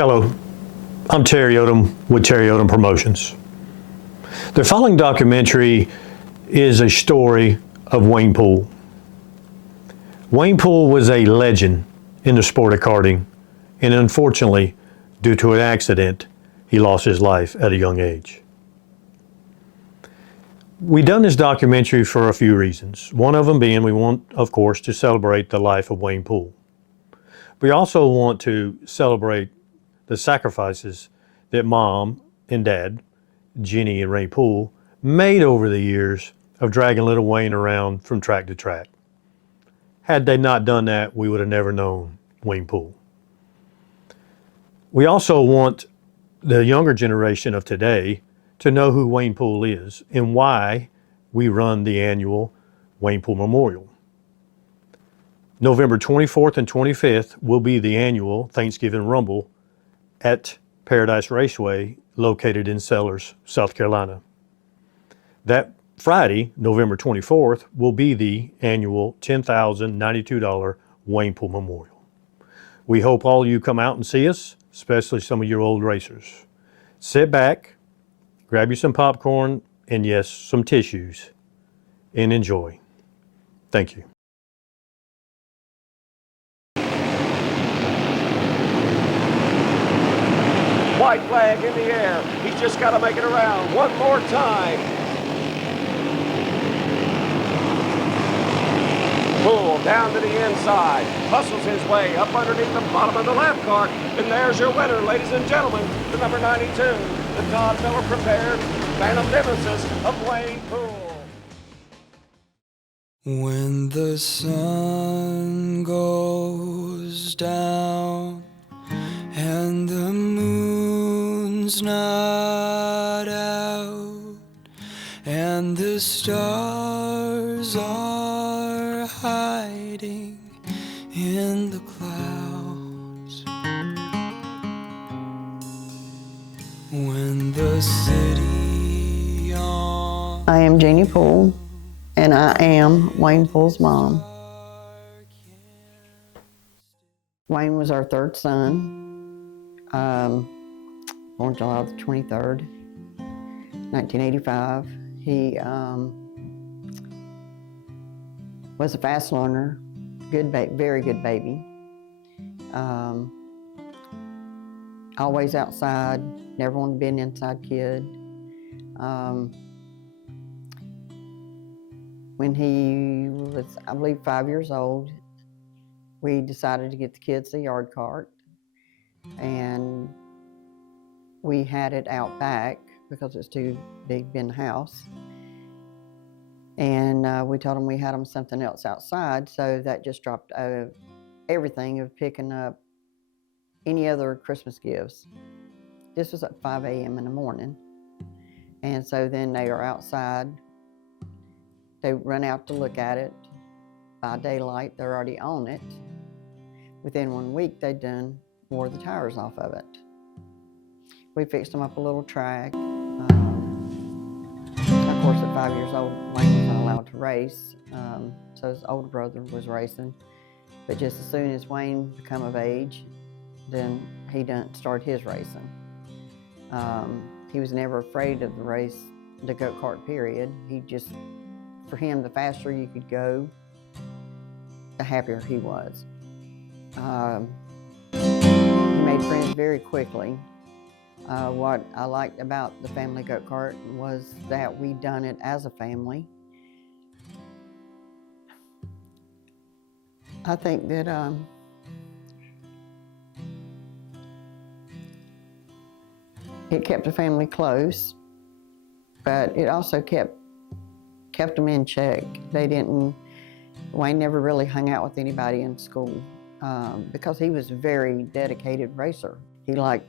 Hello, I'm Terry Odom with Terry Odom Promotions. The following documentary is a story of Wayne Poole. Wayne Poole was a legend in the sport of karting, and unfortunately, due to an accident, he lost his life at a young age. We've done this documentary for a few reasons. One of them being we want, of course, to celebrate the life of Wayne Poole. We also want to celebrate the sacrifices that Mom and Dad, Jenny and Ray Poole, made over the years of dragging little Wayne around from track to track. Had they not done that, we would have never known Wayne Poole. We also want the younger generation of today to know who Wayne Poole is and why we run the annual Wayne Poole Memorial. November 24th and 25th will be the annual Thanksgiving Rumble at Paradise Raceway, located in Sellers, South Carolina. That Friday, November 24th, will be the annual $10,092 Wayne Poole Memorial. We hope all of you come out and see us, especially some of your old racers. Sit back, grab you some popcorn, and yes, some tissues, and enjoy. Thank you. White flag in the air. He's just got to make it around one more time. Poole down to the inside, hustles his way up underneath the bottom of the lap car, and there's your winner, ladies and gentlemen, the number 92, the Todd Miller prepared Phantom Nemesis of Wayne Poole. When the sun goes down and the moon's not out and the stars are hiding in the clouds, when the city on I am Jeannie Poole, and I am Wayne Poole's mom. Wayne was our third son, born July the 23rd, 1985. He was a fast learner, very good baby. Always outside, never wanted to be an inside kid. When he was, I believe, 5 years old, we decided to get the kids a yard cart, and we had it out back because it's too big in the house. And we told them we had them something else outside, so that just dropped everything of picking up any other Christmas gifts. This was at 5 a.m. in the morning. And so then they are outside. They run out to look at it. By daylight, they're already on it. Within 1 week, they'd wore the tires off of it. We fixed them up a little track. Of course, at 5 years old, Wayne was not allowed to race, so his older brother was racing. But just as soon as Wayne became of age, then he started his racing. He was never afraid of the race, the go-kart period. For him, the faster you could go, the happier he was. He made friends very quickly. What I liked about the family go-kart was that we done it as a family. I think that it kept the family close, but it also kept them in check. Wayne never really hung out with anybody in school because he was a very dedicated racer. He liked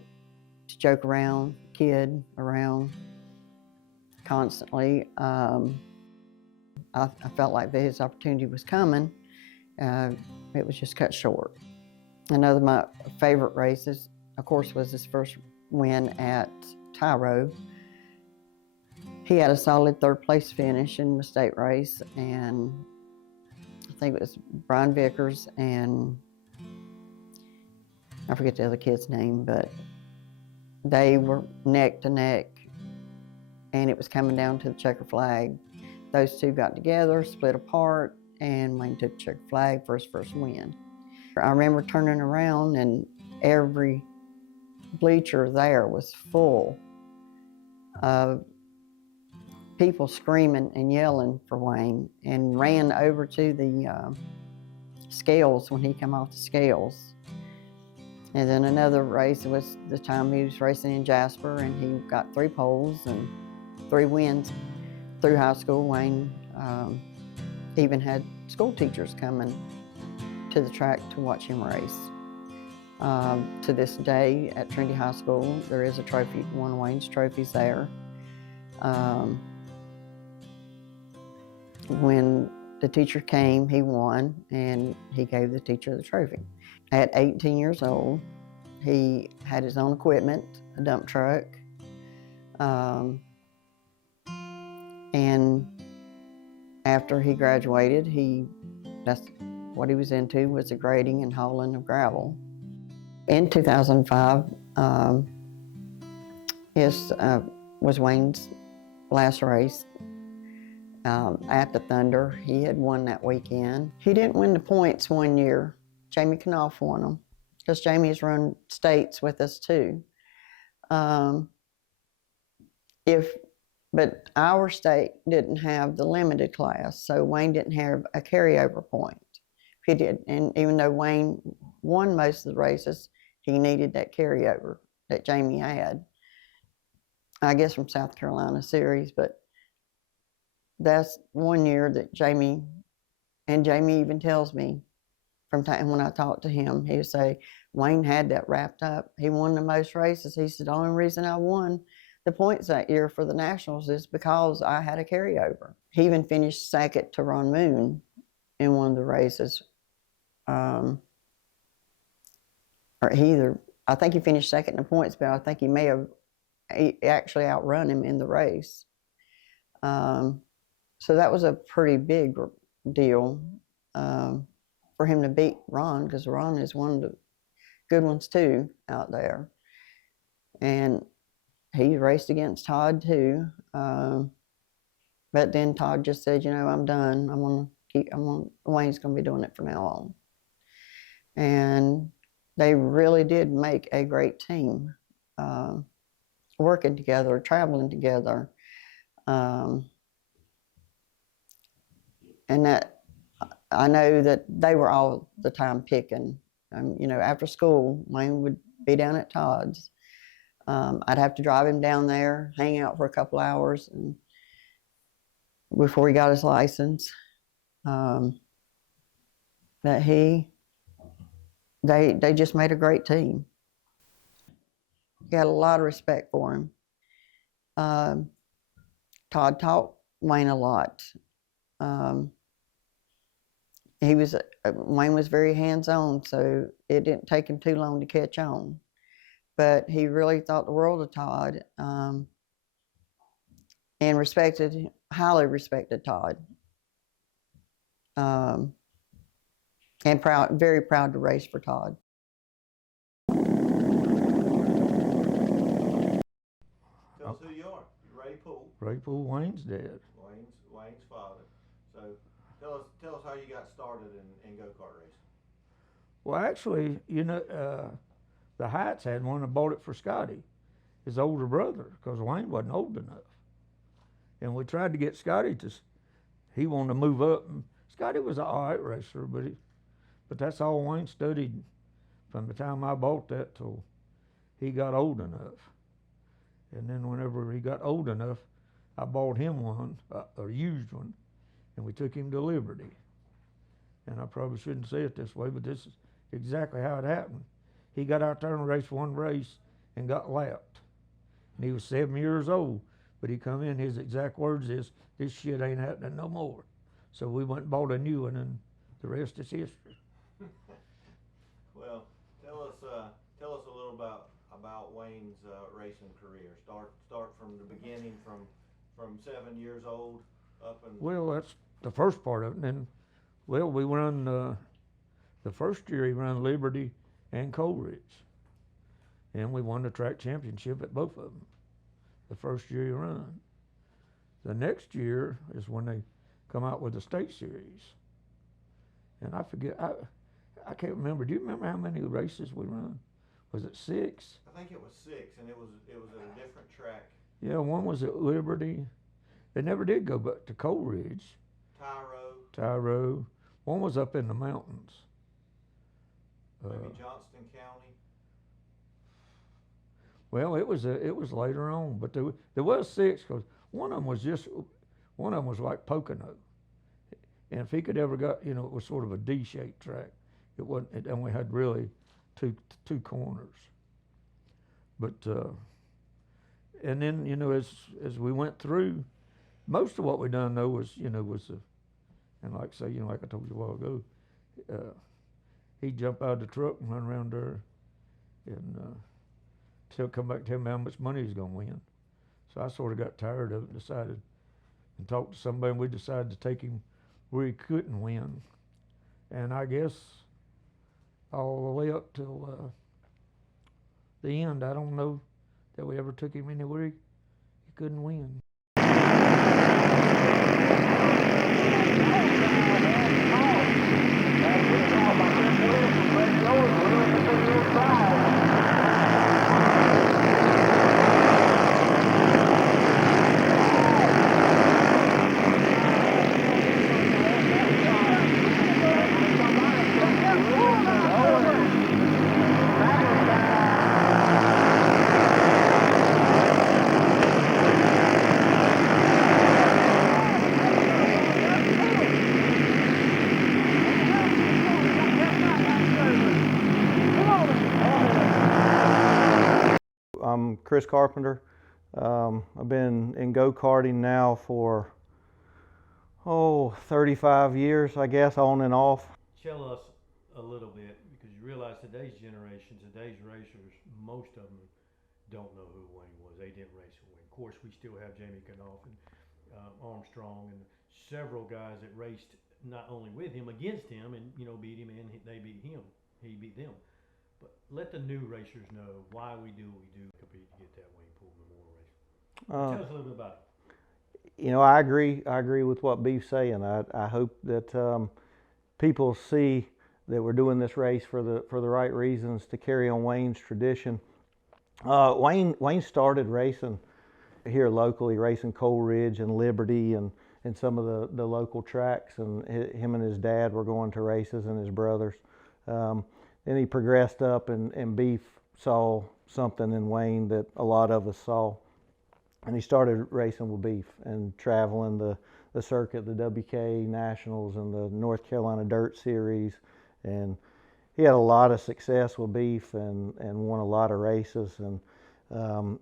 to joke around, kid around constantly. I felt like that his opportunity was coming. It was just cut short. Another of my favorite races, of course, was his first win at Tyro. He had a solid third place finish in the state race, and I think it was Brian Vickers and I forget the other kid's name, but they were neck to neck, and it was coming down to the checker flag. Those two got together, split apart, and Wayne took the checker flag for his first win. I remember turning around and every bleacher there was full of people screaming and yelling for Wayne, and ran over to the scales when he came off the scales. And then another race was the time he was racing in Jasper, and he got 3 poles and 3 wins through high school. Wayne even had school teachers coming to the track to watch him race. To this day at Trinity High School, there is a trophy, one of Wayne's trophies there. When the teacher came, he won, and he gave the teacher the trophy. At 18 years old, he had his own equipment, a dump truck, and after he graduated, that's what he was into, was the grading and hauling of gravel. In 2005, was Wayne's last race at the Thunder. He had won that weekend. He didn't win the points one year. Jamie Knopf won them, because Jamie's run states with us too. But our state didn't have the limited class, so Wayne didn't have a carryover point. He did, and even though Wayne won most of the races, he needed that carryover that Jamie had, I guess from South Carolina series. But that's one year that Jamie even tells me from time when I talk to him, he would say, Wayne had that wrapped up. He won the most races. He said, the only reason I won the points that year for the Nationals is because I had a carryover. He even finished second to Ron Moon in one of the races. I think he finished second in the points, but I think he actually outrun him in the race. So that was a pretty big deal for him to beat Ron, because Ron is one of the good ones too out there. And he raced against Todd too. But then Todd just said, I'm done. Wayne's gonna be doing it from now on. And they really did make a great team, working together, traveling together. And that, I know that they were all the time picking. After school, Wayne would be down at Todd's. I'd have to drive him down there, hang out for a couple hours before he got his license. But they just made a great team. He had a lot of respect for him. Todd taught Wayne a lot. Wayne was very hands-on, so it didn't take him too long to catch on. But he really thought the world of Todd, and highly respected Todd. And very proud to race for Todd. Tell us who you are. You're Ray Poole. Ray Poole, Wayne's dad. Wayne's father. So tell us how you got started in go-kart racing. Well, actually, the Heights had one that bought it for Scotty, his older brother, because Wayne wasn't old enough. And we tried to get Scotty he wanted to move up. And Scotty was an all right racer, but that's all Wayne studied from the time I bought that till he got old enough. And then whenever he got old enough, I bought him one, a used one, and we took him to Liberty. And I probably shouldn't say it this way, but this is exactly how it happened. He got out there and raced one race and got lapped. And he was 7 years old, but he come in, his exact words is, this shit ain't happening no more. So we went and bought a new one, and the rest is history. Well, tell us a little about Wayne's racing career. Start from the beginning, from 7 years old up and. Well, that's the first part of it. And then, we run the first year he ran Liberty. and Coleridge. And we won the track championship at both of them the first year he run. The next year is when they come out with the state series. And I forget, I can't remember. Do you remember how many races we run? Was it 6? I think it was 6, and it was at a different track. Yeah, one was at Liberty. They never did go back to Coleridge. Tyro. One was up in the mountains. Maybe Johnston County. Well, it was later on, but there was 6 because one of them was like Pocono, and if he could ever got, it was sort of a D-shaped track. It wasn't. It only had really two corners. But and then as we went through, most of what we done though was and like say like I told you a while ago, he'd jump out of the truck and run around there, and he'll come back and tell me how much money he's gonna win. So I sort of got tired of it and decided and talked to somebody, and we decided to take him where he couldn't win. And I guess all the way up till the end, I don't know that we ever took him anywhere he couldn't win. I'm Chris Carpenter. I've been in go-karting now for 35 years, I guess, on and off. Tell us a little bit, because you realize today's generation, today's racers, most of them don't know who Wayne was. They didn't race with Wayne. Of course, we still have Jamie Kanoff and Armstrong and several guys that raced not only with him, against him, and beat him, and they beat him. He beat them. But let the new racers know why we do what we do, compete to get that Wayne Poole Memorial race. Tell us a little bit about it. I agree with what Beef's saying. I hope that people see that we're doing this race for the right reasons, to carry on Wayne's tradition. Wayne started racing here locally, racing Coleridge and Liberty and some of the local tracks, and him and his dad were going to races, and his brothers. Then he progressed up, and Beef saw something in Wayne that a lot of us saw, and he started racing with Beef and traveling the circuit, the WK Nationals and the North Carolina Dirt Series, and he had a lot of success with Beef and won a lot of races. And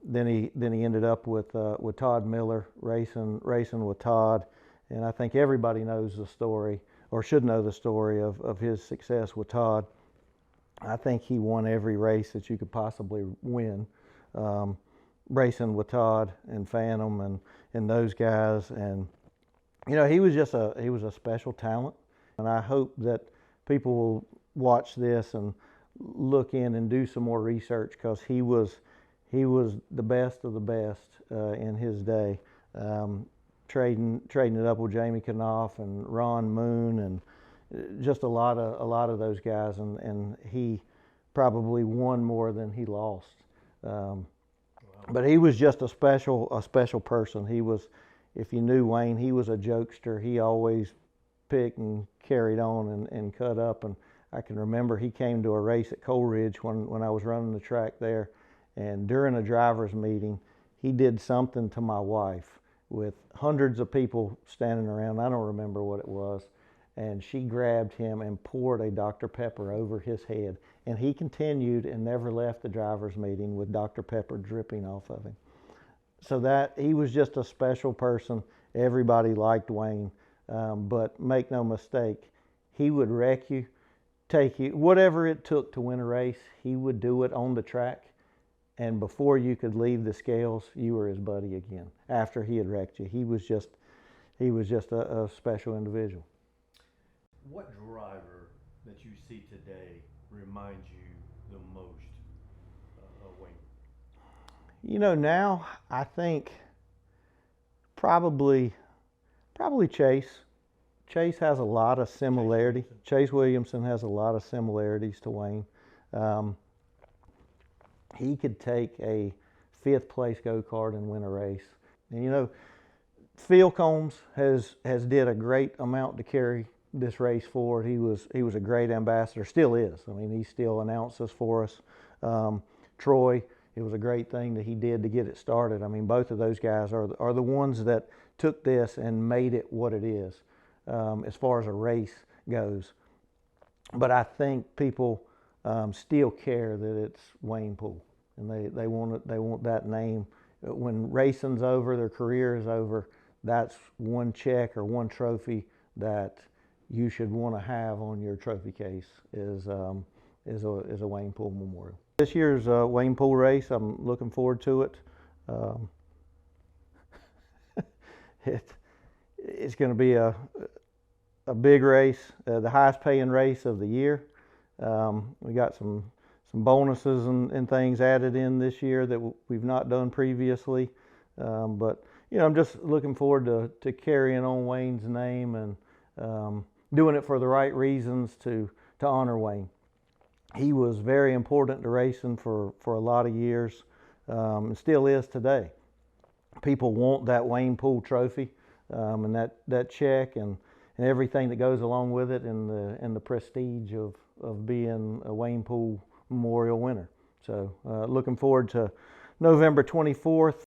then he ended up with Todd Miller, racing with Todd, and I think everybody knows the story, or should know the story of his success with Todd. I think he won every race that you could possibly win, racing with Todd and Phantom and those guys. And he was a special talent, and I hope that people will watch this and look in and do some more research, because he was the best of the best in his day. Trading it up with Jamie Kanoff and Ron Moon and just a lot of those guys, and he probably won more than he lost. But he was just a special person. He was, if you knew Wayne, he was a jokester. He always picked and carried on and cut up. And I can remember he came to a race at Coleridge when I was running the track there, and during a driver's meeting, he did something to my wife with hundreds of people standing around. I don't remember what it was. And she grabbed him and poured a Dr. Pepper over his head. And he continued and never left the driver's meeting with Dr. Pepper dripping off of him. So that he was just a special person. Everybody liked Wayne. But make no mistake, he would wreck you, take you, whatever it took to win a race, he would do it on the track. And before you could leave the scales, you were his buddy again. After he had wrecked you, he was just a special individual. What driver that you see today reminds you the most, Wayne? You know, now I think probably Chase. Chase has a lot of similarity. Chase Williamson has a lot of similarities to Wayne. He could take a 5th place go-kart and win a race. And you know, Phil Combs has did a great amount to carry this race forward. He was a great ambassador, still is. I mean, he still announces for us. Troy, it was a great thing that he did to get it started. I mean, both of those guys are the ones that took this and made it what it is, as far as a race goes. But I think people still care that it's Wayne Poole, and they want that name. When racing's over, their career is over, that's one check or one trophy that you should want to have on your trophy case is a Wayne Poole memorial. This year's Wayne Poole race, I'm looking forward to it. It's going to be a big race, the highest paying race of the year. We got some bonuses and things added in this year that we've not done previously. But you know, I'm just looking forward to carrying on Wayne's name and doing it for the right reasons to honor Wayne. He was very important to racing for a lot of years, and still is today. People want that Wayne Poole trophy, and that check and everything that goes along with it, and the prestige of being a Wayne Poole Memorial winner. So looking forward to November 24th.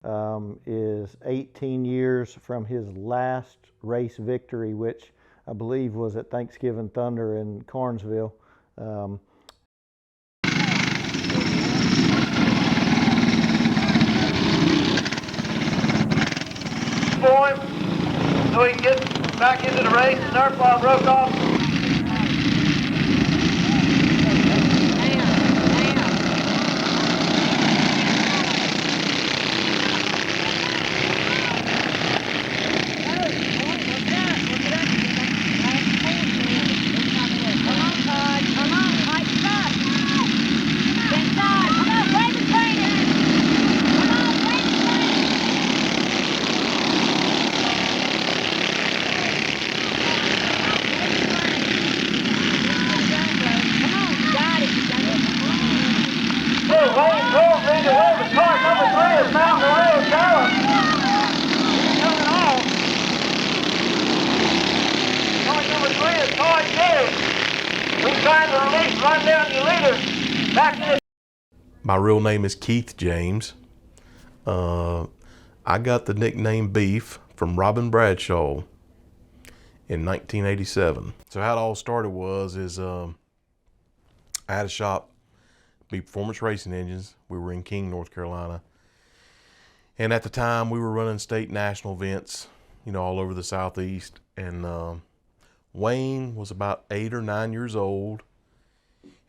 Is 18 years from his last race victory, which I believe was at Thanksgiving Thunder in Carnesville. For him so he can get back into the race. Nerflaw broke off. My real name is Keith James. I got the nickname Beef from Robin Bradshaw in 1987. So how it all started is I had a shop, Beef Performance Racing Engines. We were in King, North Carolina. And at the time we were running state national events, you know, all over the Southeast. And Wayne was about 8 or 9 years old.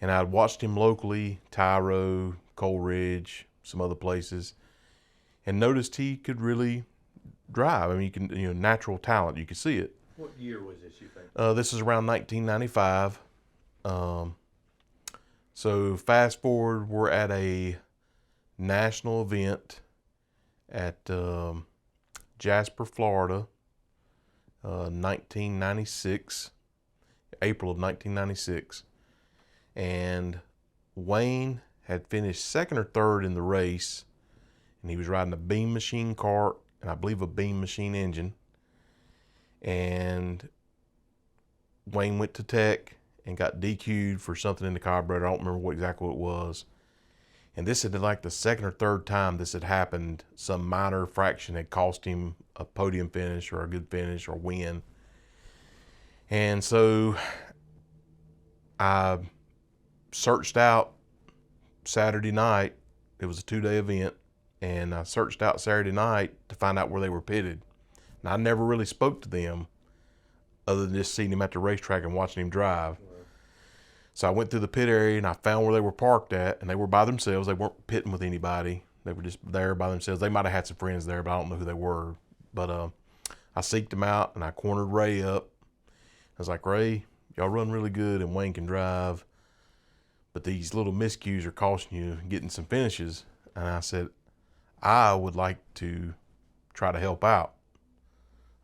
And I'd watched him locally, Tyro, Coleridge, some other places, and noticed he could really drive. I mean, natural talent, you could see it. What year was this, you think? This is around 1995. So fast forward, we're at a national event at Jasper, Florida, 1996, April of 1996. And Wayne had finished 2nd or 3rd in the race, and he was riding a beam machine cart and I believe a beam machine engine. And Wayne went to tech and got DQ'd for something in the carburetor. I don't remember exactly what it was. And this had been like the 2nd or 3rd time this had happened. Some minor fraction had cost him a podium finish or a good finish or win. And so I searched out Saturday night. It was a 2-day event, and I searched out Saturday night to find out where they were pitted. And I never really spoke to them other than just seeing him at the racetrack and watching him drive. Right. So I went through the pit area and I found where they were parked at, and they were by themselves. They weren't pitting with anybody. They were just there by themselves. They might have had some friends there, but I don't know who they were. But I seeked them out and I cornered Ray up. I was like, Ray, y'all run really good and Wayne can drive, but these little miscues are costing you getting some finishes. And I said, I would like to try to help out.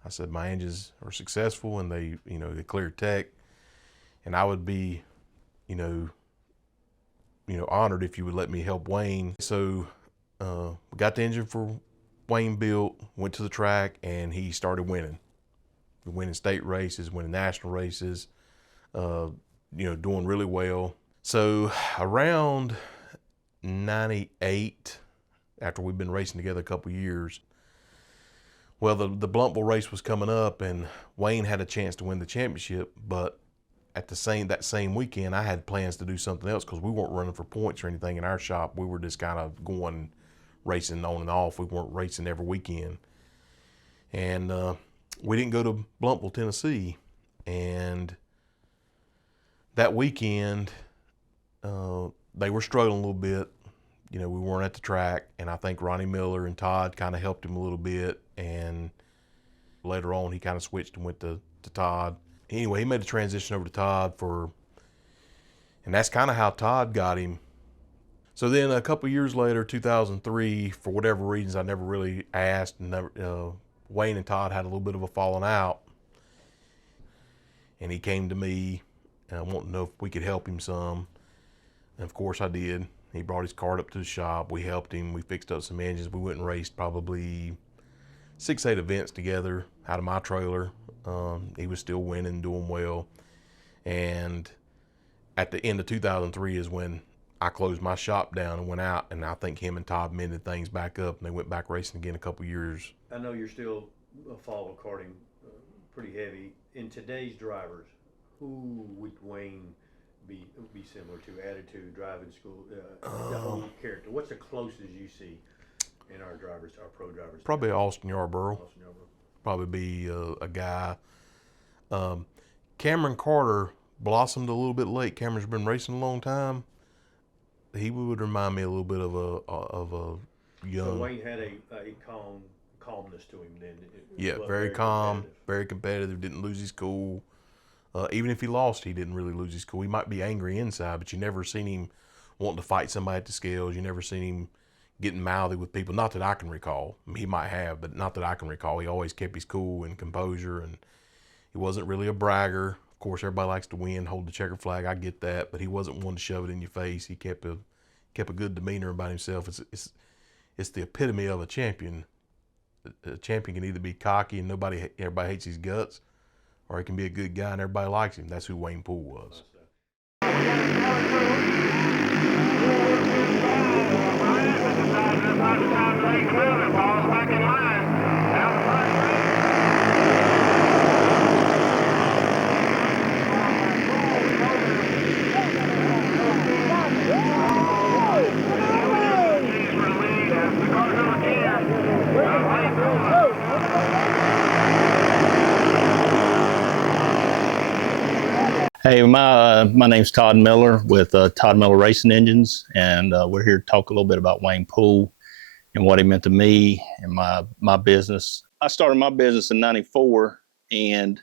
I said, my engines are successful and they cleared tech, and I would be, honored if you would let me help Wayne. So we got the engine for Wayne built, went to the track, and he started winning. Winning state races, winning national races, doing really well. So around 98, after we've been racing together a couple years, well, the Blumpville race was coming up, and Wayne had a chance to win the championship, but at that same weekend, I had plans to do something else because we weren't running for points or anything in our shop. We were just kind of going racing on and off. We weren't racing every weekend. And we didn't go to Blumpville, Tennessee. And that weekend, they were struggling a little bit. We weren't at the track, and I think Ronnie Miller and Todd kind of helped him a little bit. And later on, he kind of switched and went to Todd. Anyway, he made a transition over to Todd and that's kind of how Todd got him. So then a couple years later, 2003, for whatever reasons I never really asked, and Wayne and Todd had a little bit of a falling out. And he came to me wanting to know if we could help him some. And of course I did. He brought his cart up to the shop. We helped him. We fixed up some engines. We went and raced probably 6-8 events together out of my trailer. He was still winning, doing well. And at the end of 2003 is when I closed my shop down and went out, and I think him and Todd mended things back up, and they went back racing again a couple years. I know you're still follow karting pretty heavy. In today's drivers, who would Wayne be similar to? Attitude, driving school, the whole character. What's the closest you see in our drivers, our pro drivers? Probably Austin Yarborough. Austin Yarborough. Probably be a guy. Cameron Carter blossomed a little bit late. Cameron's been racing a long time. He would remind me a little bit of a young. So Wayne had a calmness to him then. Yeah, very calm, very competitive. Didn't lose his cool. Even if he lost, he didn't really lose his cool. He might be angry inside, but you never seen him wanting to fight somebody at the scales. You never seen him getting mouthy with people. Not that I can recall. I mean, he might have, but not that I can recall. He always kept his cool and composure, and he wasn't really a bragger. Of course, everybody likes to win, hold the checker flag. I get that, but he wasn't one to shove it in your face. He kept a good demeanor about himself. It's the epitome of a champion. A champion can either be cocky and everybody hates his guts, or he can be a good guy and everybody likes him. That's who Wayne Poole was. Hey, my name's Todd Miller with Todd Miller Racing Engines, and we're here to talk a little bit about Wayne Poole and what he meant to me and my business. I started my business in '94 and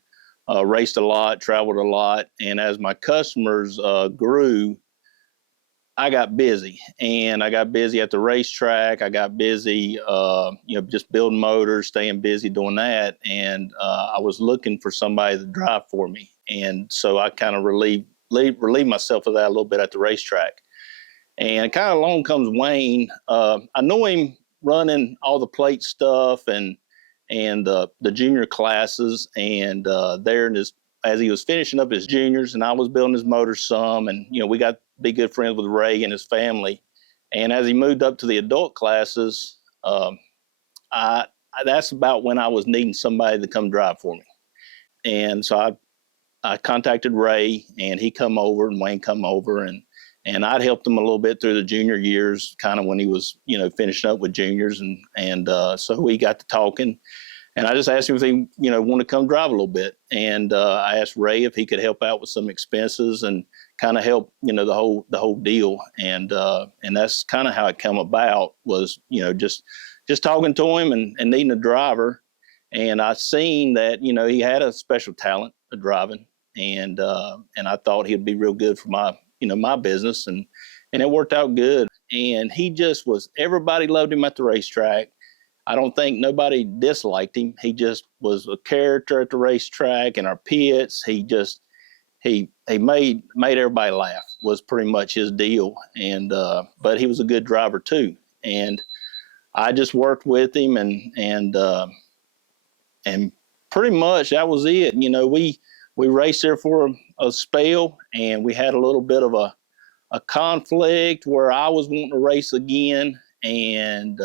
raced a lot, traveled a lot, and as my customers grew, I got busy, and I got busy at the racetrack. I got busy, just building motors, staying busy doing that, and I was looking for somebody to drive for me. And so I kind of relieved myself of that a little bit at the racetrack. And kind of along comes Wayne. I know him running all the plate stuff and the junior classes. And there, as he was finishing up his juniors, and I was building his motor some, and we got to be good friends with Ray and his family. And as he moved up to the adult classes, that's about when I was needing somebody to come drive for me. And so I contacted Ray, and he come over, and Wayne come over, and I'd helped him a little bit through the junior years, kind of when he was, finishing up with juniors, and so we got to talking, and I just asked him if he, wanted to come drive a little bit, and I asked Ray if he could help out with some expenses and kind of help, the whole deal, and that's kind of how it come about was, just talking to him and needing a driver, and I seen that, he had a special talent of driving. And I thought he'd be real good for my business, and it worked out good. And he just was, everybody loved him at the racetrack. I don't think nobody disliked him. He just was a character at the racetrack and our pits. He made everybody laugh, was pretty much his deal. And but he was a good driver too. And I just worked with him, and pretty much that was it. We raced there for a spell, and we had a little bit of a conflict where I was wanting to race again, and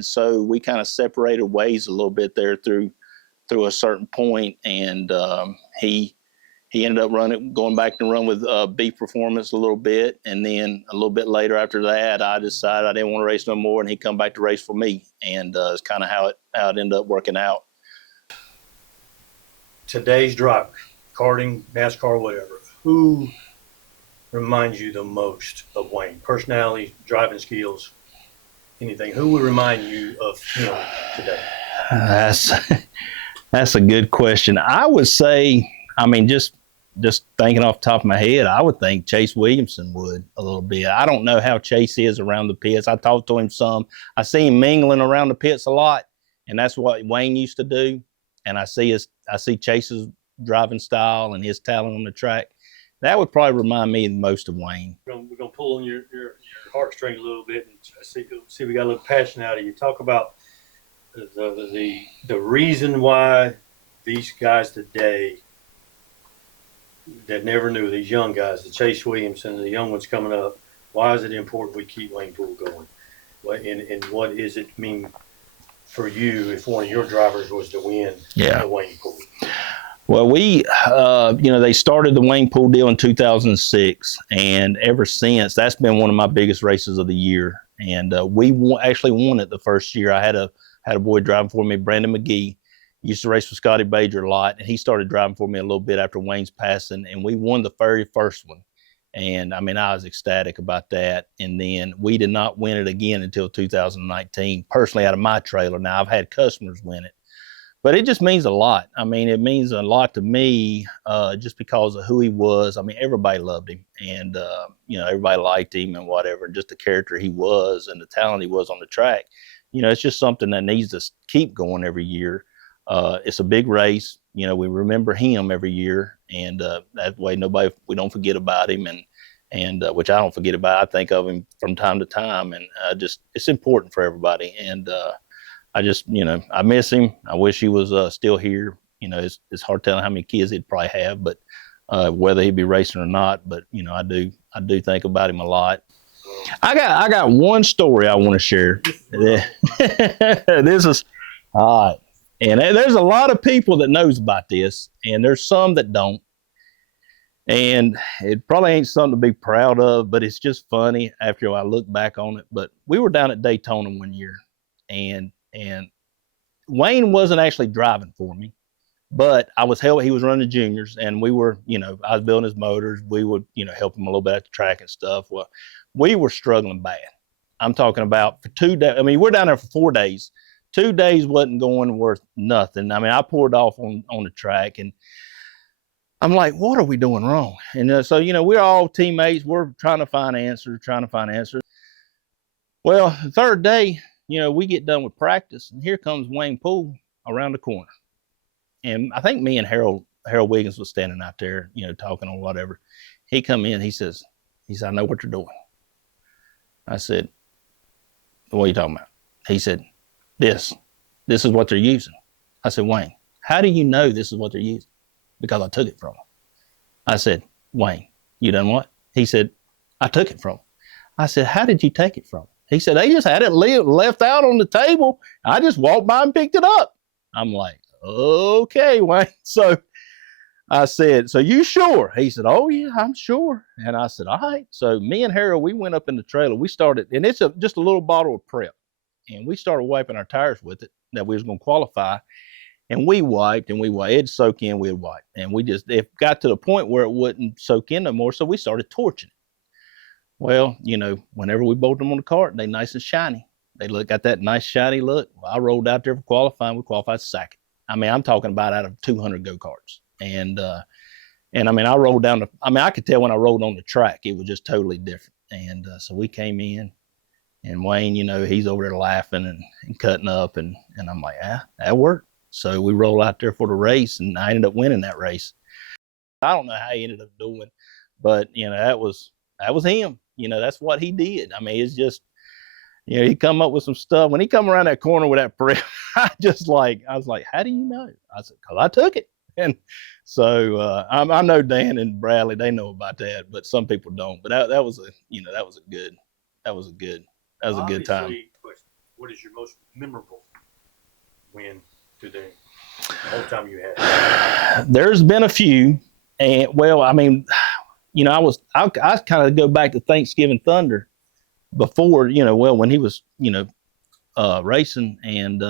so we kind of separated ways a little bit there through a certain point, and he ended up going back to run with Beef Performance a little bit, and then a little bit later after that, I decided I didn't want to race no more, and he come back to race for me, and it's kind of how it ended up working out. Today's driver, karting, NASCAR, whatever, who reminds you the most of Wayne? Personality, driving skills, anything. Who would remind you of him today? That's a good question. I would say, just thinking off the top of my head, I would think Chase Williamson would a little bit. I don't know how Chase is around the pits. I talked to him some. I see him mingling around the pits a lot, and that's what Wayne used to do. And I see Chase's driving style and his talent on the track. That would probably remind me the most of Wayne. We're gonna pull on your heartstrings a little bit and see we got a little passion out of you. Talk about the reason why these guys today that never knew, these young guys, the Chase Williamson, the young ones coming up, why is it important we keep Wayne Poole going? And what does it mean for you if one of your drivers was to win the Wayne Poole? Well, they started the Wayne Poole deal in 2006, and ever since, that's been one of my biggest races of the year. And we actually won it the first year. I had a boy driving for me, Brandon McGee. Used to race with Scotty Bajer a lot, and he started driving for me a little bit after Wayne's passing, and we won the very first one. And I was ecstatic about that. And then we did not win it again until 2019, personally out of my trailer. Now, I've had customers win it, but it just means a lot. It means a lot to me just because of who he was. Everybody loved him, and everybody liked him and whatever, and just the character he was and the talent he was on the track. It's just something that needs to keep going every year. It's a big race. We remember him every year, and that way we don't forget about him, and which I don't forget about. I think of him from time to time, and it's important for everybody. And I miss him. I wish he was still here. It's hard telling how many kids he'd probably have, but whether he'd be racing or not. But I do think about him a lot. I got one story I want to share. This is all right. And there's a lot of people that knows about this, and there's some that don't. And it probably ain't something to be proud of, but it's just funny after I look back on it. But we were down at Daytona one year, and Wayne wasn't actually driving for me, but he was running the juniors, and we were, I was building his motors. We would, help him a little bit at the track and stuff. Well, we were struggling bad. I'm talking about for 2 days. We're down there for 4 days. 2 days wasn't going worth nothing. I poured off on the track, and I'm like, what are we doing wrong? And so, we're all teammates. We're trying to find answers. Well, the third day, we get done with practice, and here comes Wayne Poole around the corner. And I think me and Harold Wiggins was standing out there, talking or whatever. He come in, he says, I know what you're doing. I said, what are you talking about? He said, this is what they're using. I said, Wayne, how do you know this is what they're using? Because I took it from them. I said, Wayne, you done what? He said, I took it from them. I said, how did you take it from them? He said, they just had it left out on the table. I just walked by and picked it up. I'm like, okay, Wayne. So I said, so you sure? He said, oh yeah, I'm sure. And I said, all right. So me and Harold, we went up in the trailer. We started, and it's just a little bottle of Prep. And we started wiping our tires with it that we was going to qualify. And we wiped. It'd soak in, we'd wipe. And it got to the point where it wouldn't soak in no more, so we started torching it. Well, whenever we bolted them on the cart, they nice and shiny. They got that nice shiny look. Well, I rolled out there for qualifying. We qualified second. I'm talking about out of 200 go-karts. And And I mean, I rolled down I could tell when I rolled on the track, it was just totally different. And so we came in, and Wayne, you know, he's over there laughing and cutting up, and I'm like, that worked. So we roll out there for the race, and I ended up winning that race. I don't know how he ended up doing, but you know, that was him. You know, that's what he did. I mean, it's just, you know, he come up with some stuff. When he come around that corner with that prep, I was like, how do you know? I said, because I took it. And so I know Dan and Bradley, they know about that, but some people don't. But that was a good time. What is your most memorable win today? The whole time you had? There's been a few, and well, I mean, you know, I kind of go back to Thanksgiving Thunder before, you know, well, when he was, you know, racing, and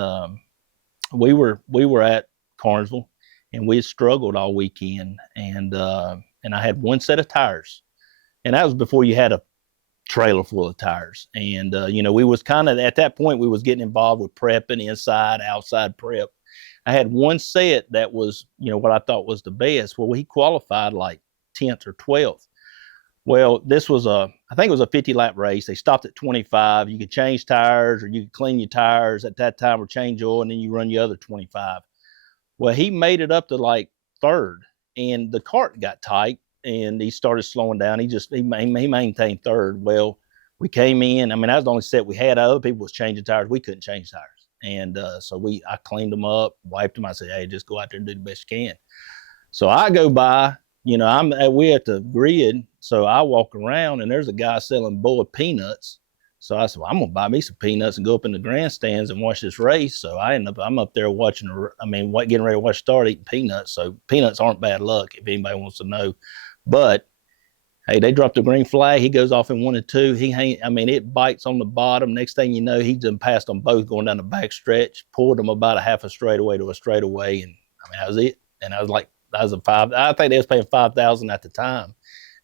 we were at Carnesville, and we had struggled all weekend, and I had one set of tires, and that was before you had a trailer full of tires. And you know, we was kind of at that point, we was getting involved with prepping, inside, outside prep. I had one set that was, you know, what I thought was the best. Well, he qualified like 10th or 12th. Well, this was I think it was a 50-lap race. They stopped at 25. You could change tires, or you could clean your tires at that time, or change oil, and then you run your other 25. Well, he made it up to like third, and the cart got tight, and he started slowing down. He maintained third. Well, we came in. I mean, that was the only set we had. Other people was changing tires. We couldn't change tires. And so I cleaned them up, wiped them. I said, hey, just go out there and do the best you can. So I go by, you know, we're at the grid. So I walk around, and there's a guy selling boiled peanuts. So I said, well, I'm going to buy me some peanuts and go up in the grandstands and watch this race. So I'm up there watching, getting ready to watch start eating peanuts. So peanuts aren't bad luck, if anybody wants to know. But hey, they dropped the green flag. He goes off in 1 and 2. It bites on the bottom. Next thing you know, he's done passed them both going down the back stretch, pulled them about a half a straightaway to a straightaway. And I mean, that was it. And I was like, I think they was paying $5,000 at the time.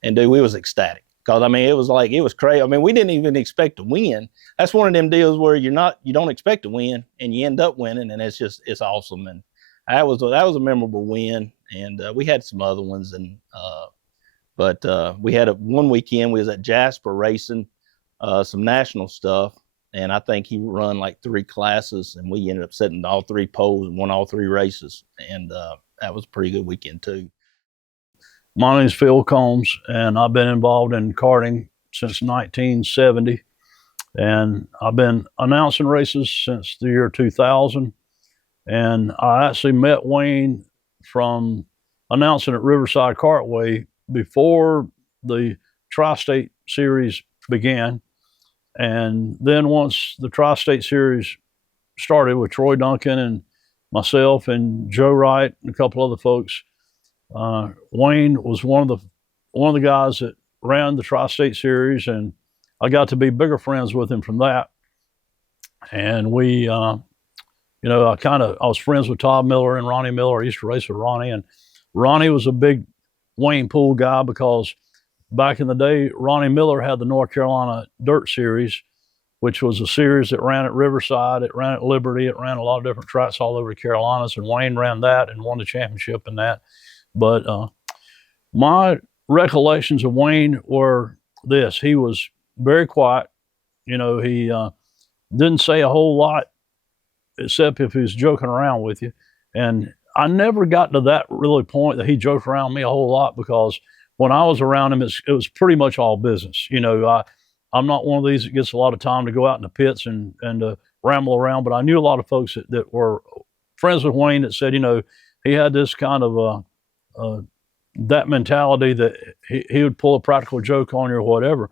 And dude, we was ecstatic. Because I mean, it was crazy. I mean, we didn't even expect to win. That's one of them deals where you don't expect to win, and you end up winning, and it's awesome. And that was a memorable win. And we had some other ones, and but we had one weekend we was at Jasper racing some national stuff, and I think he run like 3 classes, and we ended up setting all 3 poles and won all 3 races, and that was a pretty good weekend too. My name is Phil Combs, and I've been involved in karting since 1970, and I've been announcing races since the year 2000. And I actually met Wayne from announcing at Riverside Kartway before the Tri-State Series began. And then once the Tri-State Series started with Troy Duncan and myself and Joe Wright and a couple other folks, Wayne was one of the guys that ran the Tri-State Series, and I got to be bigger friends with him from that. And we, I was friends with Todd Miller and Ronnie Miller. I used to race with Ronnie, and Ronnie was a big Wayne Poole guy because back in the day, Ronnie Miller had the North Carolina Dirt Series, which was a series that ran at Riverside, it ran at Liberty, it ran a lot of different tracks all over the Carolinas, and Wayne ran that and won the championship in that. But my recollections of Wayne were this: he was very quiet. You know, he didn't say a whole lot, except if he was joking around with you. And I never got to that really point that he joked around with me a whole lot, because when I was around him, it was pretty much all business. You know, I'm not one of these that gets a lot of time to go out in the pits and ramble around, but I knew a lot of folks that were friends with Wayne that said, you know, he had this kind of that mentality that he would pull a practical joke on you or whatever.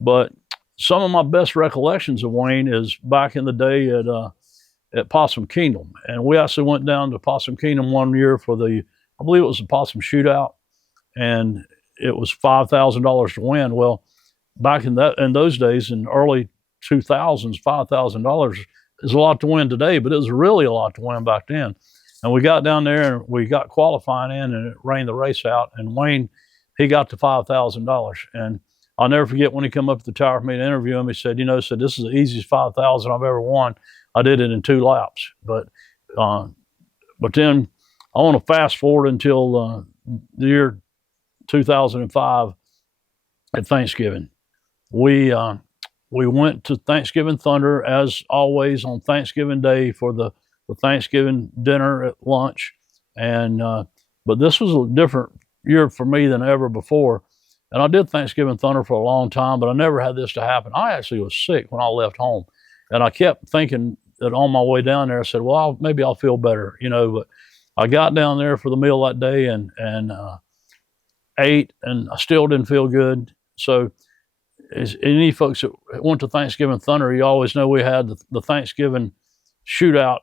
But some of my best recollections of Wayne is back in the day at Possum Kingdom. And we actually went down to Possum Kingdom one year for I believe it was the Possum Shootout, and it was $5,000 to win. Well, back in those days, in early 2000s, $5,000 is a lot to win today, but it was really a lot to win back then. And we got down there and we got qualifying in, and it rained the race out. And Wayne, he got to $5,000. And I'll never forget when he came up to the tower for me to interview him. He said, this is the easiest $5,000 I've ever won. I did it in 2 laps. But then I want to fast forward until the year 2005 at Thanksgiving. We went to Thanksgiving Thunder as always on Thanksgiving Day for the Thanksgiving dinner at lunch, and but this was a different year for me than ever before. And I did Thanksgiving Thunder for a long time, but I never had this to happen. I actually was sick when I left home, and I kept thinking that on my way down there, I said, well, maybe I'll feel better, you know. But I got down there for the meal that day and ate, and I still didn't feel good. So as any folks that went to Thanksgiving Thunder, you always know we had the Thanksgiving shootout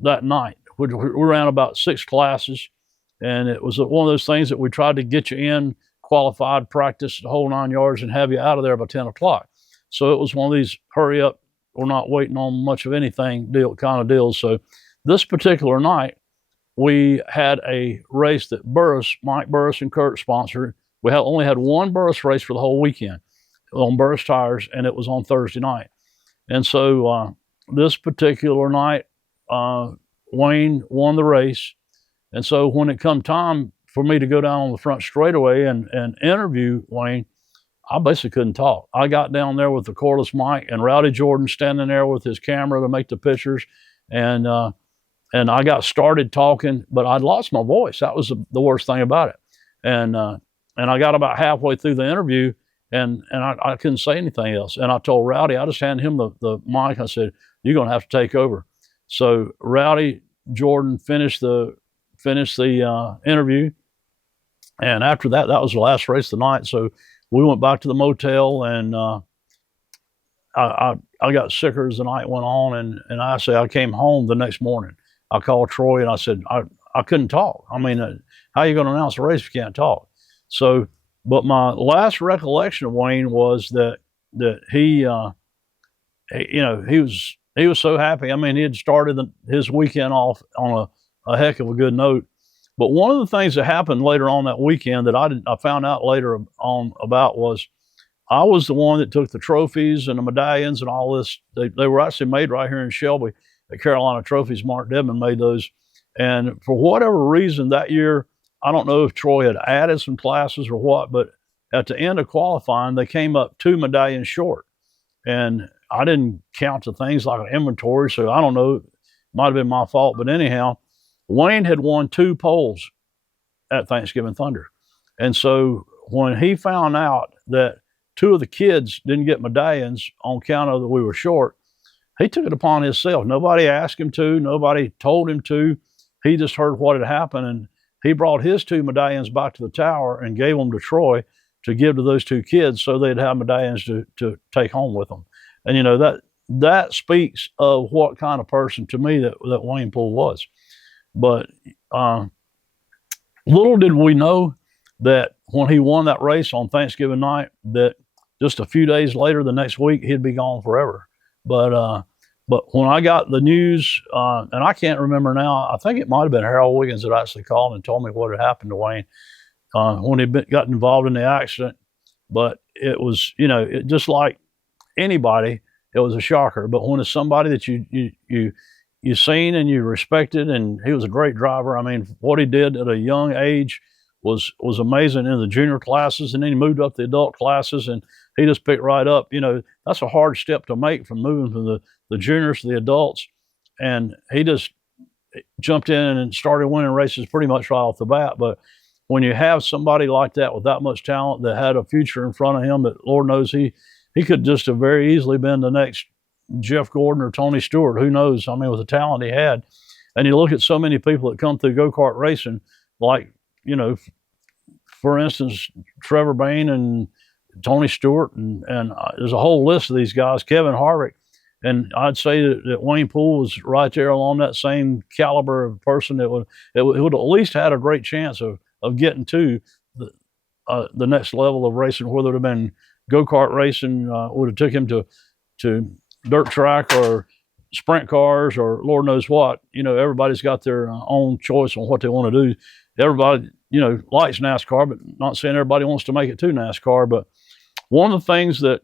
that night. We ran about 6 classes, and it was one of those things that we tried to get you in, qualified, practice the whole 9 yards, and have you out of there by 10 o'clock. So it was one of these hurry up, we're not waiting on much of anything kind of deals. So this particular night, we had a race that Mike Burris and Kurt sponsored. We only had one Burris race for the whole weekend on Burris tires, and it was on Thursday night. And so this particular night, Wayne won the race. And so when it come time for me to go down on the front straightaway and interview Wayne, I basically couldn't talk. I got down there with the cordless mic and Rowdy Jordan standing there with his camera to make the pictures. And I got started talking, but I'd lost my voice. That was the worst thing about it. And I got about halfway through the interview, and I couldn't say anything else. And I told Rowdy, I just handed him the mic. I said, you're going to have to take over. So Rowdy Jordan finished the interview. And after that, that was the last race of the night. So we went back to the motel, and I got sicker as the night went on. And I came home the next morning. I called Troy and I said, I couldn't talk. I mean, how are you going to announce a race if you can't talk? So, but my last recollection of Wayne was that he was so happy. I mean, he had started his weekend off on a heck of a good note. But one of the things that happened later on that weekend that I found out later on about was I was the one that took the trophies and the medallions and all this. They were actually made right here in Shelby at Carolina Trophies. Mark Dedman made those. And for whatever reason that year, I don't know if Troy had added some classes or what, but at the end of qualifying, they came up 2 medallions short. And I didn't count the things like an inventory, so I don't know. It might have been my fault. But anyhow, Wayne had won 2 poles at Thanksgiving Thunder. And so when he found out that 2 of the kids didn't get medallions on account of that we were short, he took it upon himself. Nobody asked him to. Nobody told him to. He just heard what had happened, and he brought his 2 medallions back to the tower and gave them to Troy to give to those 2 kids so they'd have medallions to take home with them. And, you know, that speaks of what kind of person to me that Wayne Poole was. But little did we know that when he won that race on Thanksgiving night, that just a few days later, the next week, he'd be gone forever. But when I got the news, and I can't remember now, I think it might have been Harold Wiggins that actually called and told me what had happened to Wayne when he got involved in the accident. But it was, you know, just like anybody, it was a shocker. But when it's somebody that you seen and you respected, and he was a great driver. I mean, what he did at a young age was amazing in the junior classes, and then he moved up the adult classes, and he just picked right up. You know, that's a hard step to make from moving from the juniors to the adults, and he just jumped in and started winning races pretty much right off the bat. But when you have somebody like that with that much talent that had a future in front of him, that Lord knows he could just have very easily been the next Jeff Gordon or Tony Stewart, who knows? I mean, with the talent he had. And you look at so many people that come through go-kart racing, like, you know, for instance, Trevor Bain and Tony Stewart, and there's a whole list of these guys, Kevin Harvick. And I'd say that Wayne Poole was right there along that same caliber of person that would at least had a great chance of getting to the next level of racing, whether it would have been go-kart racing, would have took him to dirt track or sprint cars or Lord knows what. You know, everybody's got their own choice on what they want to do. Everybody, you know, likes NASCAR, but not saying everybody wants to make it to NASCAR. But one of the things that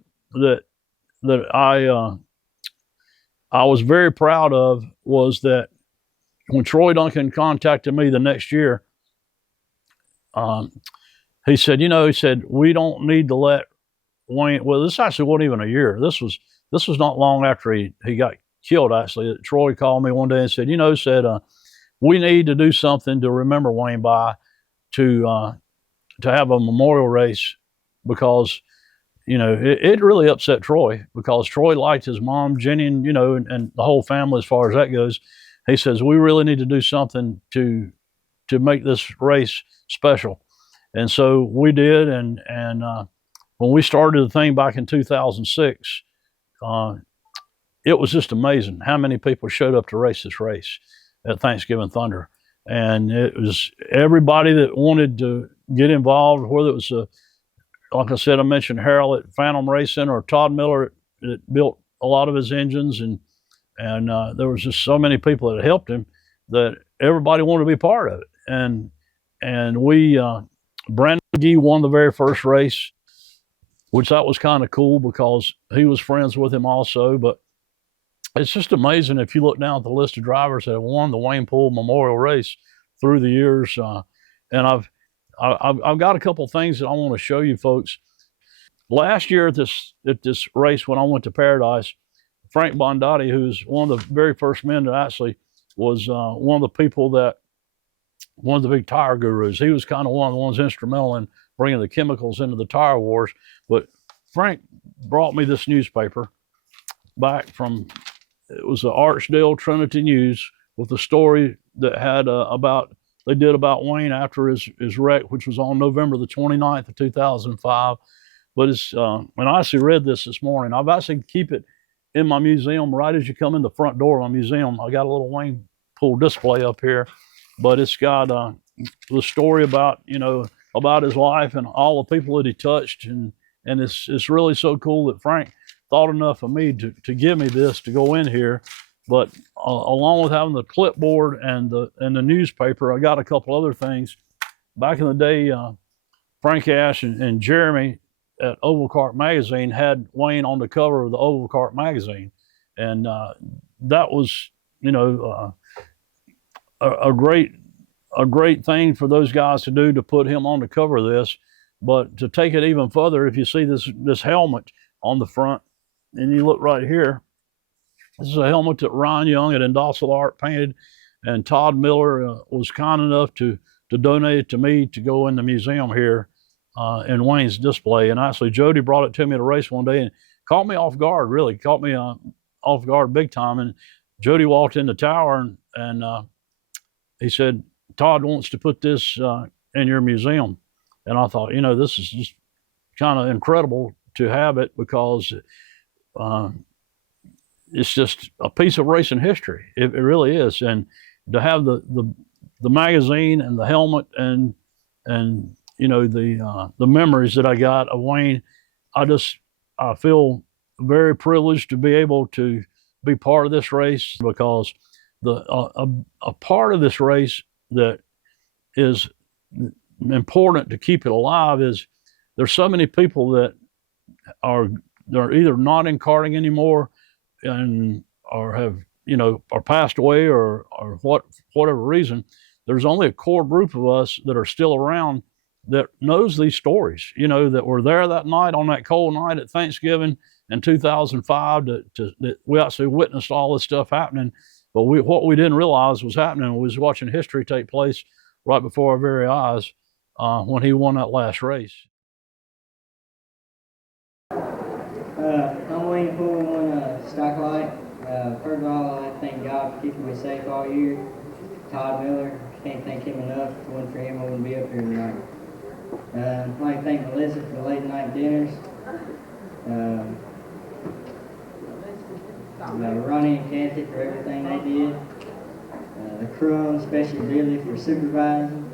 I was very proud of was that when Troy Duncan contacted me the next year, he said, he said, we don't need to let Wayne, well, this actually wasn't even a year. This was not long after he got killed, actually. Troy called me one day and said, we need to do something to remember Wayne by, to have a memorial race, because it really upset Troy, because Troy liked his mom, Jenny, and and the whole family as far as that goes. He says, we really need to do something to make this race special. And so we did. And when we started the thing back in 2006, it was just amazing how many people showed up to race this race at Thanksgiving Thunder. And it was everybody that wanted to get involved, whether it was like I said, I mentioned Harold at Phantom Racing, or Todd Miller that built a lot of his engines, and there was just so many people that helped him that everybody wanted to be part of it. And we, Brandon McGee won the very first race, which that was kind of cool because he was friends with him also. But it's just amazing if you look down at the list of drivers that have won the Wayne Poole Memorial Race through the years. And I've got a couple of things that I want to show you folks. Last year at this race, when I went to Paradise, Frank Bondotti, who's one of the very first men that actually was one of the people that, one of the big tire gurus. He was kind of one of the ones instrumental in bringing the chemicals into the tire wars. But Frank brought me this newspaper back from, it was the Archdale Trinity News, with a story that had they did about Wayne after his wreck, which was on November the 29th of 2005. But it's, when I actually read this morning, I've actually keep it in my museum right as you come in the front door of my museum. I got a little Wayne Poole display up here, but it's got the story about, about his life and all the people that he touched. And it's really so cool that Frank thought enough of me to give me this to go in here. But along with having the clipboard and the newspaper, I got a couple other things. Back in the day, Frank Ash and Jeremy at Oval Kart Magazine had Wayne on the cover of the Oval Kart Magazine. And that was, a great thing for those guys to do, to put him on the cover of this. But to take it even further, if you see this helmet on the front, and you look right here, this is a helmet that Ryan Young at Indocile Art painted, and Todd Miller was kind enough to donate it to me to go in the museum here in Wayne's display. And actually, Jody brought it to me at a race one day and caught me off guard, really caught me off guard big time. And Jody walked in the tower and he said, Todd wants to put this in your museum. And I thought, this is just kind of incredible to have it, because it's just a piece of racing history. It really is. And to have the magazine and the helmet and the memories that I got of Wayne, I feel very privileged to be able to be part of this race, because a part of this race that is important to keep it alive is there's so many people that they're either not in karting anymore or have are passed away or whatever reason. There's only a core group of us that are still around that knows these stories, that were there that night, on that cold night at Thanksgiving in 2005, that we actually witnessed all this stuff happening. But what we didn't realize was happening was watching history take place right before our very eyes when he won that last race. I'm Wayne Poole, won Stocklight. First of all, I'd like to thank God for keeping me safe all year. Todd Miller, can't thank him enough. If it wasn't for him, I wouldn't be up here tonight. I'd like to thank Melissa for the late night dinners. Ronnie and Kathy for everything they did. The crew, especially Billy, for supervising.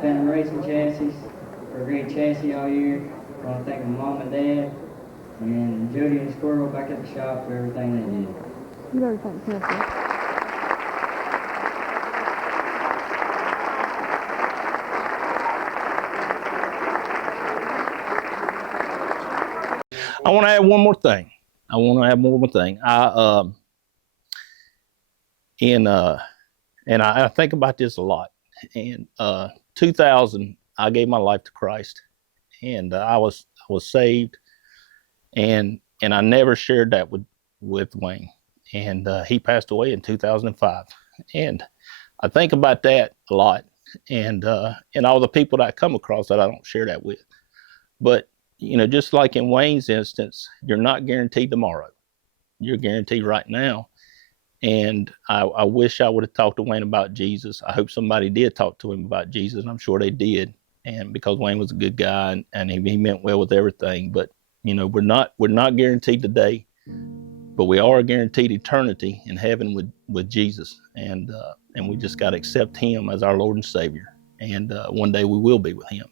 Phantom Racing Chassis for a great chassis all year. I want to thank my mom and dad. And Jody and Squirrel back at the shop for everything they did. You better thank Kathy. I want to add one more thing. And I think about this a lot. In 2000, I gave my life to Christ, and I was saved, and I never shared that with Wayne, and he passed away in 2005, and I think about that a lot, and all the people that I come across that I don't share that with. But just like in Wayne's instance, you're not guaranteed tomorrow. You're guaranteed right now. And I wish I would have talked to Wayne about Jesus. I hope somebody did talk to him about Jesus, and I'm sure they did. And because Wayne was a good guy, and he meant well with everything. But we're not guaranteed today, but we are guaranteed eternity in heaven with Jesus. And we just got to accept Him as our Lord and Savior. And one day we will be with Him.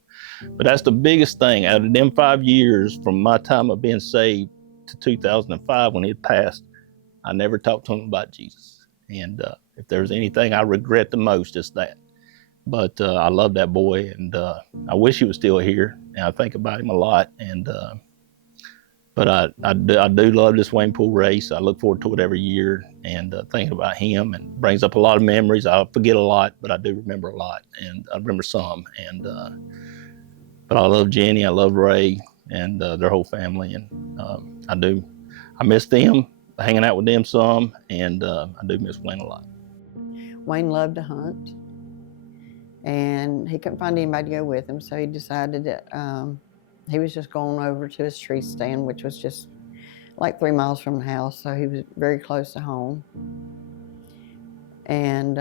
But that's the biggest thing. Out of them 5 years from my time of being saved to 2005 when he had passed, I never talked to him about Jesus. And if there's anything I regret the most, it's that. But I love that boy, and I wish he was still here. And I think about him a lot. And but I do love this Wayne Poole race. I look forward to it every year, and thinking about him, and brings up a lot of memories. I forget a lot, but I do remember a lot, and I remember some. And but I love Jenny, I love Ray, and their whole family, and I miss them, hanging out with them some, and I do miss Wayne a lot. Wayne loved to hunt, and he couldn't find anybody to go with him, so he decided that he was just going over to his tree stand, which was just like 3 miles from the house, so he was very close to home. And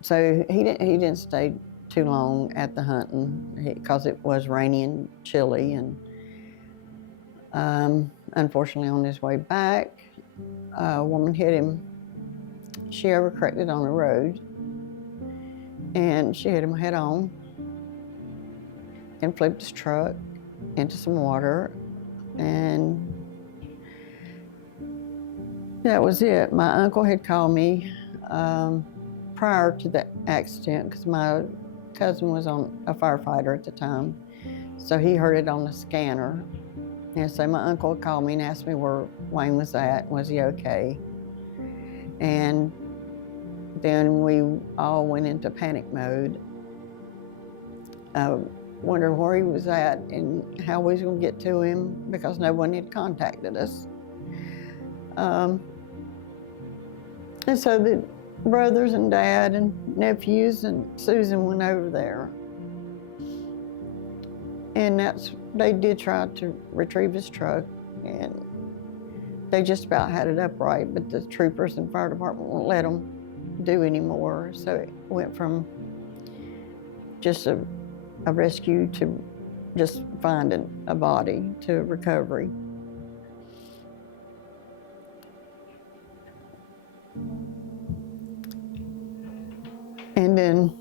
so he didn't stay too long at the hunting because it was rainy and chilly, and unfortunately on his way back, a woman hit him. She overcorrected on the road, and she hit him head on and flipped his truck into some water, and that was it. My uncle had called me prior to the accident because my cousin was a firefighter at the time, so he heard it on the scanner. And so my uncle called me and asked me where Wayne was at, was he okay? And then we all went into panic mode. Wondered where he was at and how we was going to get to him because no one had contacted us. And so the brothers and dad and nephews and Susan went over there. And they did try to retrieve his truck, and they just about had it upright, but the troopers and fire department won't let them do anymore. So it went from just a rescue to just finding a body to recovery. And then,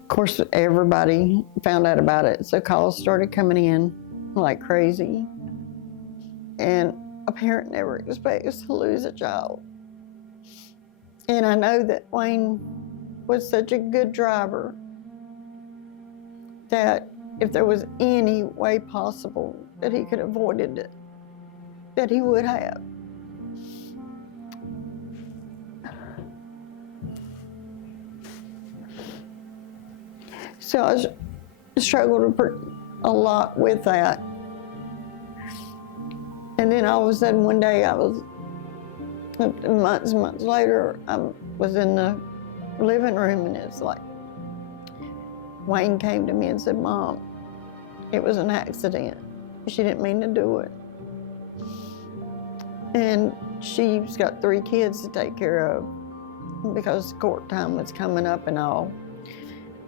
of course, everybody found out about it, so calls started coming in like crazy. And a parent never expects to lose a child. And I know that Wayne was such a good driver that if there was any way possible that he could have avoided it, that he would have. So I struggled a lot with that. And then all of a sudden one day months and months later, I was in the living room, and it's like, Wayne came to me and said, "Mom, it was an accident. She didn't mean to do it." And she's got 3 kids to take care of because court time was coming up and all.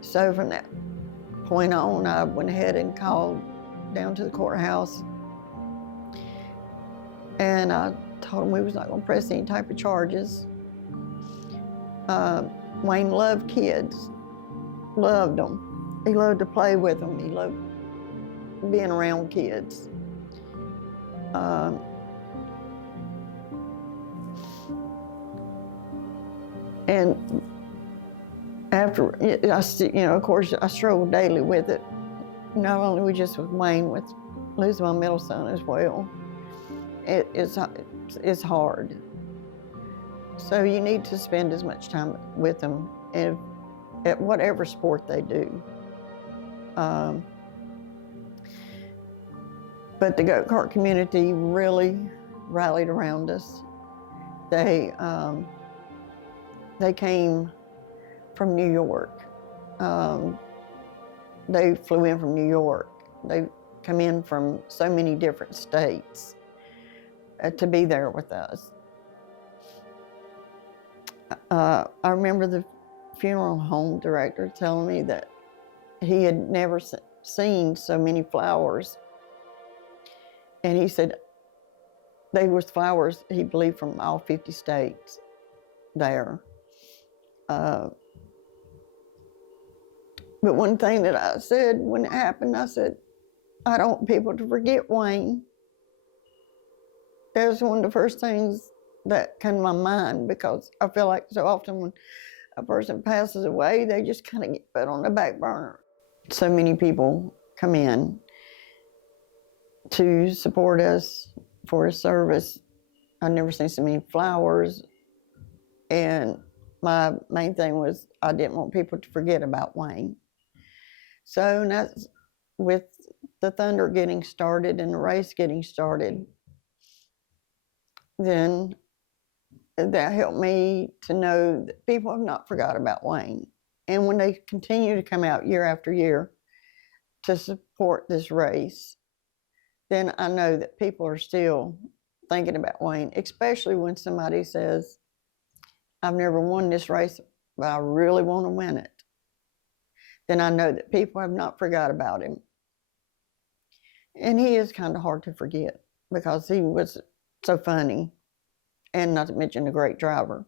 So from that point on, I went ahead and called down to the courthouse, and I told them we was not going to press any type of charges. Wayne loved kids, loved them. He loved to play with them. He loved being around kids. And after, of course, I struggled daily with it. Not only just with Wayne, with losing my middle son as well. It's hard. So you need to spend as much time with them. And at whatever sport they do. But the go-kart community really rallied around us. They came from New York. They flew in from New York. They come in from so many different states to be there with us. I remember the funeral home director telling me that he had never seen so many flowers. And he said they was flowers, he believed, from all 50 states there. But one thing that I said when it happened, I said, I don't want people to forget Wayne. That was one of the first things that came to my mind, because I feel like so often when a person passes away, they just kind of get put on the back burner. So many people come in to support us for a service. I've never seen so many flowers. And my main thing was I didn't want people to forget about Wayne. So that's with the Thunder getting started and the race getting started, then that helped me to know that people have not forgot about Wayne. And when they continue to come out year after year to support this race, then I know that people are still thinking about Wayne, especially when somebody says, I've never won this race, but I really want to win it. Then I know that people have not forgot about him. And he is kind of hard to forget because he was so funny, and not to mention a great driver.